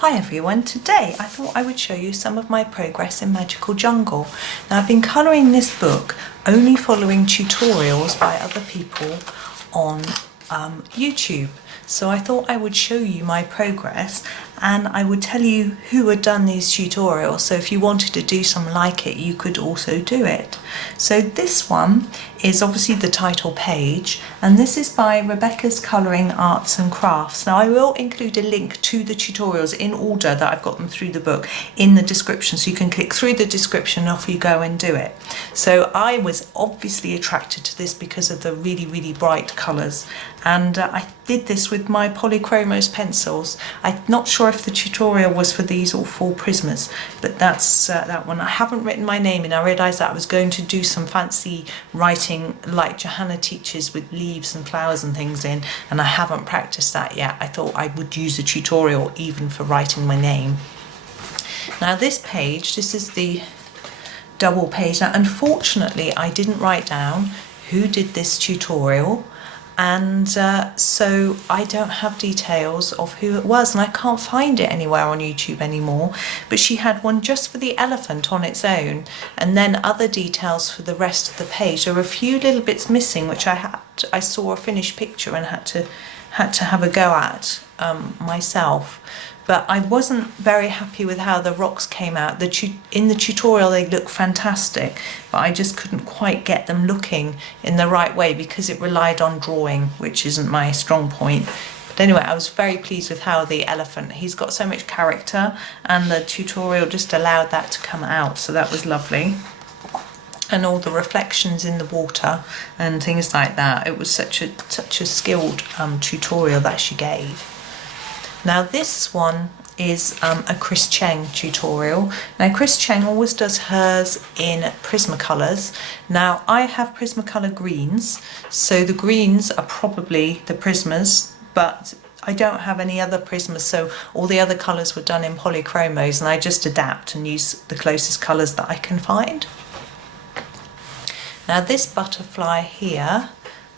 Hi everyone, today I thought I would show you some of my progress in Magical Jungle. Now I've been colouring this book only following tutorials by other people on YouTube. So I thought I would show you my progress and I would tell you who had done these tutorials, so if you wanted to do some like it you could also do it. So this one is obviously the title page, and this is by Rebecca's Colouring Arts and Crafts. Now I will include a link to the tutorials in order that I've got them through the book in the description, so you can click through the description and off you go and do it. So I was obviously attracted to this because of the really bright colours, and I did this with my Polychromos pencils. I'm not sure if the tutorial was for these or for Prismas, but that's that one. I haven't written my name in. I realised that I was going to do some fancy writing like Johanna teaches with leaves and flowers and things in, and I haven't practiced that yet. I thought I would use a tutorial even for writing my name. Now this page, this is the double page. Now unfortunately I didn't write down who did this tutorial, and so I don't have details of who it was, and I can't find it anywhere on YouTube anymore. But she had one just for the elephant on its own, and then other details for the rest of the page. There were a few little bits missing which I saw a finished picture and had to have a go at myself. But I wasn't very happy with how the rocks came out. In the tutorial they look fantastic, but I just couldn't quite get them looking in the right way because it relied on drawing, which isn't my strong point. But anyway, I was very pleased with how the elephant, he's got so much character, and the tutorial just allowed that to come out, so that was lovely. And all the reflections in the water and things like that. It was such a skilled tutorial that she gave. Now this one is a Chris Chang tutorial. Now Chris Chang always does hers in Prismacolors. Now I have Prismacolor greens, so the greens are probably the Prismas, but I don't have any other Prismas, so all the other colours were done in Polychromos, and I just adapt and use the closest colours that I can find. Now this butterfly here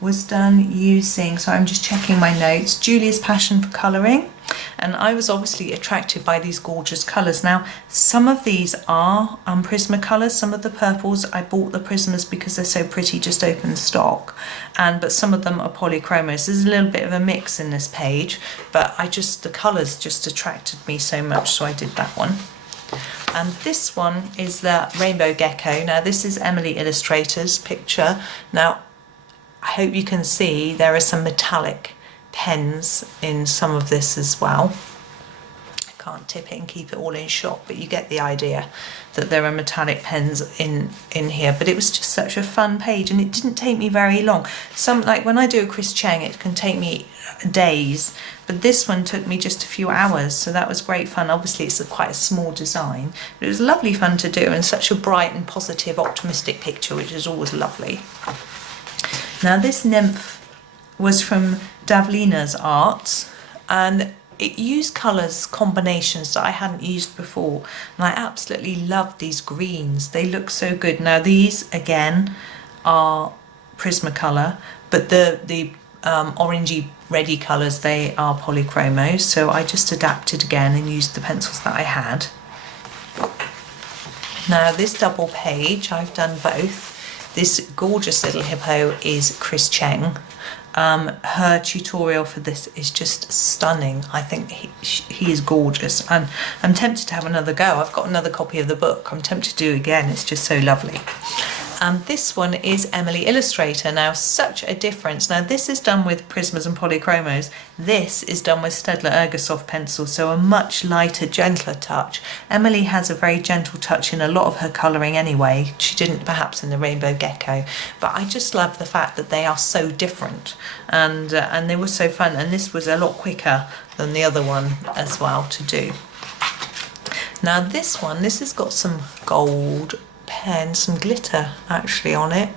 was done using, so I'm just checking my notes, Julia's Passion for Colouring. And I was obviously attracted by these gorgeous colours. Now, some of these are Prismacolors. Some of the purples, I bought the Prismas because they're so pretty, just open stock. But some of them are Polychromos. There's a little bit of a mix in this page, but the colours just attracted me so much, so I did that one. And this one is the Rainbow Gecko. Now, this is Emily Illustrator's picture. Now, I hope you can see there are some metallic pens in some of this as well. I can't tip it and keep it all in shot, but you get the idea that there are metallic pens in here. But it was just such a fun page, and it didn't take me very long. Like when I do a Chris Chang, it can take me days, but this one took me just a few hours, so that was great fun. Obviously it's quite a small design, but it was lovely fun to do, and such a bright and positive, optimistic picture, which is always lovely. Now this nymph was from Davlina's Arts, and it used colours combinations that I hadn't used before, and I absolutely loved these greens. They look so good. Now these again are Prismacolor, but the orangey reddy colours, they are Polychromos, so I just adapted again and used the pencils that I had. Now this double page, I've done both. This gorgeous little hippo is Chris Chang. Her tutorial for this is just stunning. I think he is gorgeous, and I'm tempted to have another go. I've got another copy of the book. I'm tempted to do it again. It's just so lovely. This one is Emily Illustrator. Now, such a difference. Now, this is done with Prismas and Polychromos. This is done with Staedtler Ergosoft pencils, so a much lighter, gentler touch. Emily has a very gentle touch in a lot of her colouring anyway. She didn't perhaps in the Rainbow Gecko, but I just love the fact that they are so different, and they were so fun. And this was a lot quicker than the other one as well to do. Now, this has got some gold pen, some glitter actually on it.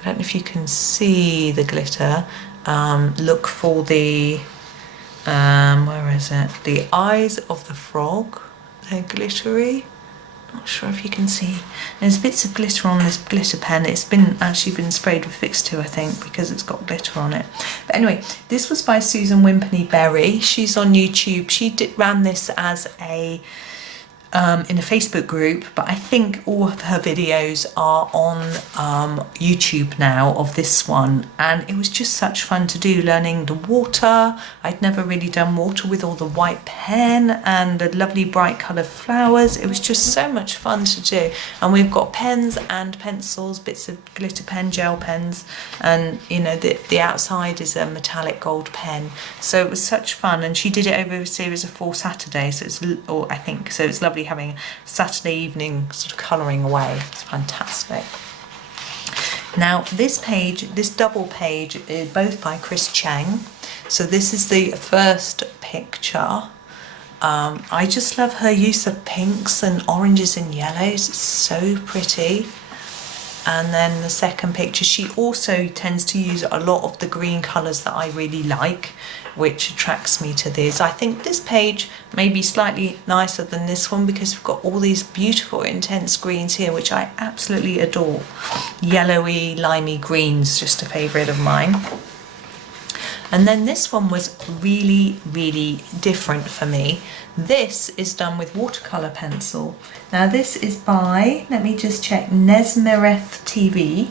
I don't know if you can see the glitter. Look for the where is it? The eyes of the frog. They're glittery. Not sure if you can see. There's bits of glitter on this glitter pen. It's been actually been sprayed with Fix 2, I think, because it's got glitter on it. But anyway, this was by Susan Wimperney Berry. She's on YouTube. She ran this as a in a Facebook group, but I think all of her videos are on YouTube now of this one, and it was just such fun to do, learning the water. I'd never really done water with all the white pen and the lovely bright coloured flowers. It was just so much fun to do, and we've got pens and pencils, bits of glitter pen, gel pens, and you know the outside is a metallic gold pen, so it was such fun. And she did it over a series of 4 Saturdays, so it's lovely having a Saturday evening sort of colouring away. It's fantastic. Now this page, this double page, is both by Chris Chang. So this is the first picture. I just love her use of pinks and oranges and yellows. It's so pretty. And then the second picture, she also tends to use a lot of the green colours that I really like, which attracts me to this. I think this page may be slightly nicer than this one because we've got all these beautiful intense greens here, which I absolutely adore. Yellowy, limey greens, just a favourite of mine. And then this one was really, really different for me. This is done with watercolour pencil. Now this is by, let me just check, Nesmereth TV.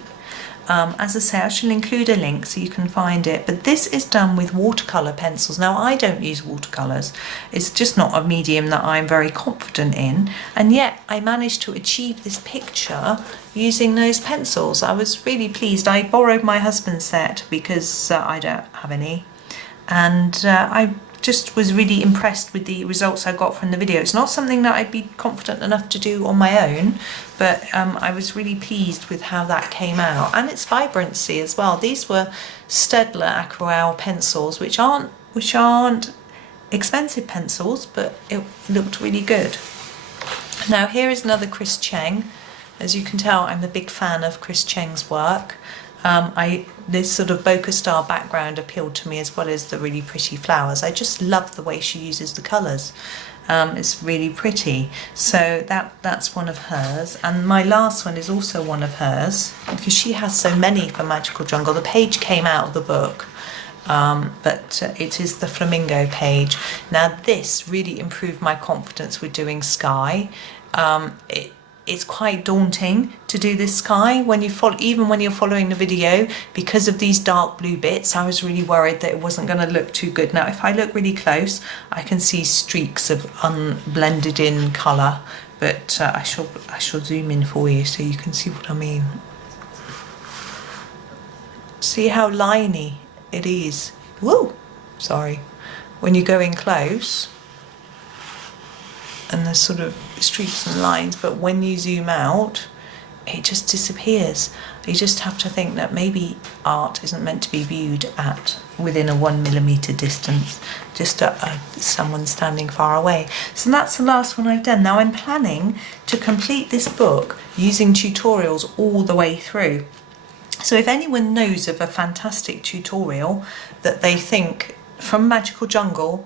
As I say, I shall include a link so you can find it, but this is done with watercolour pencils. Now I don't use watercolours, it's just not a medium that I'm very confident in, and yet I managed to achieve this picture using those pencils. I was really pleased. I borrowed my husband's set because I don't have any, and I just was really impressed with the results I got from the video. It's not something that I'd be confident enough to do on my own, but I was really pleased with how that came out, and its vibrancy as well. These were Staedtler Aquarelle pencils, which aren't expensive pencils, but it looked really good. Now here is another Chris Chang. As you can tell, I'm a big fan of Chris Chang's work. This sort of bokeh style background appealed to me, as well as the really pretty flowers. I just love the way she uses the colours. It's really pretty. So that's one of hers. And my last one is also one of hers, because she has so many for Magical Jungle. The page came out of the book, but it is the Flamingo page. Now this really improved my confidence with doing sky. It's quite daunting to do this sky when you even when you're following the video, because of these dark blue bits. I was really worried that it wasn't going to look too good. Now if I look really close, I can see streaks of unblended in colour, but I shall zoom in for you so you can see what I mean. See how liney it is. Woo! Sorry. When you go in close, and there's sort of streaks and lines, but when you zoom out, it just disappears. You just have to think that maybe art isn't meant to be viewed at within a 1mm distance, just someone standing far away. So that's the last one I've done. Now I'm planning to complete this book using tutorials all the way through. So if anyone knows of a fantastic tutorial that they think from Magical Jungle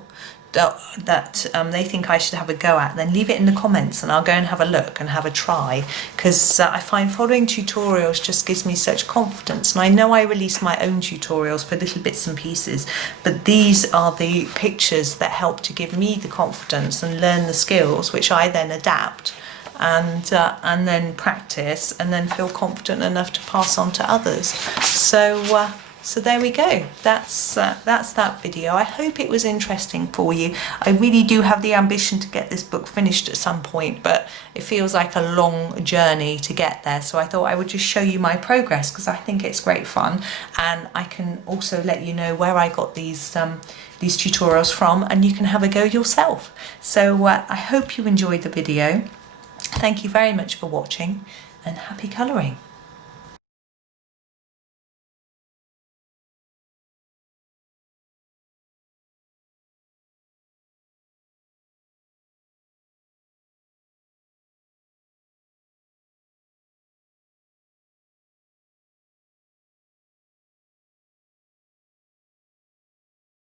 that they think I should have a go at, then leave it in the comments and I'll go and have a look and have a try, because I find following tutorials just gives me such confidence. And I know I release my own tutorials for little bits and pieces, but these are the pictures that help to give me the confidence and learn the skills, which I then adapt and then practice and then feel confident enough to pass on to others. So there we go. That's that video. I hope it was interesting for you. I really do have the ambition to get this book finished at some point, but it feels like a long journey to get there. So I thought I would just show you my progress, because I think it's great fun, and I can also let you know where I got these tutorials from, and you can have a go yourself. So I hope you enjoyed the video. Thank you very much for watching, and happy colouring.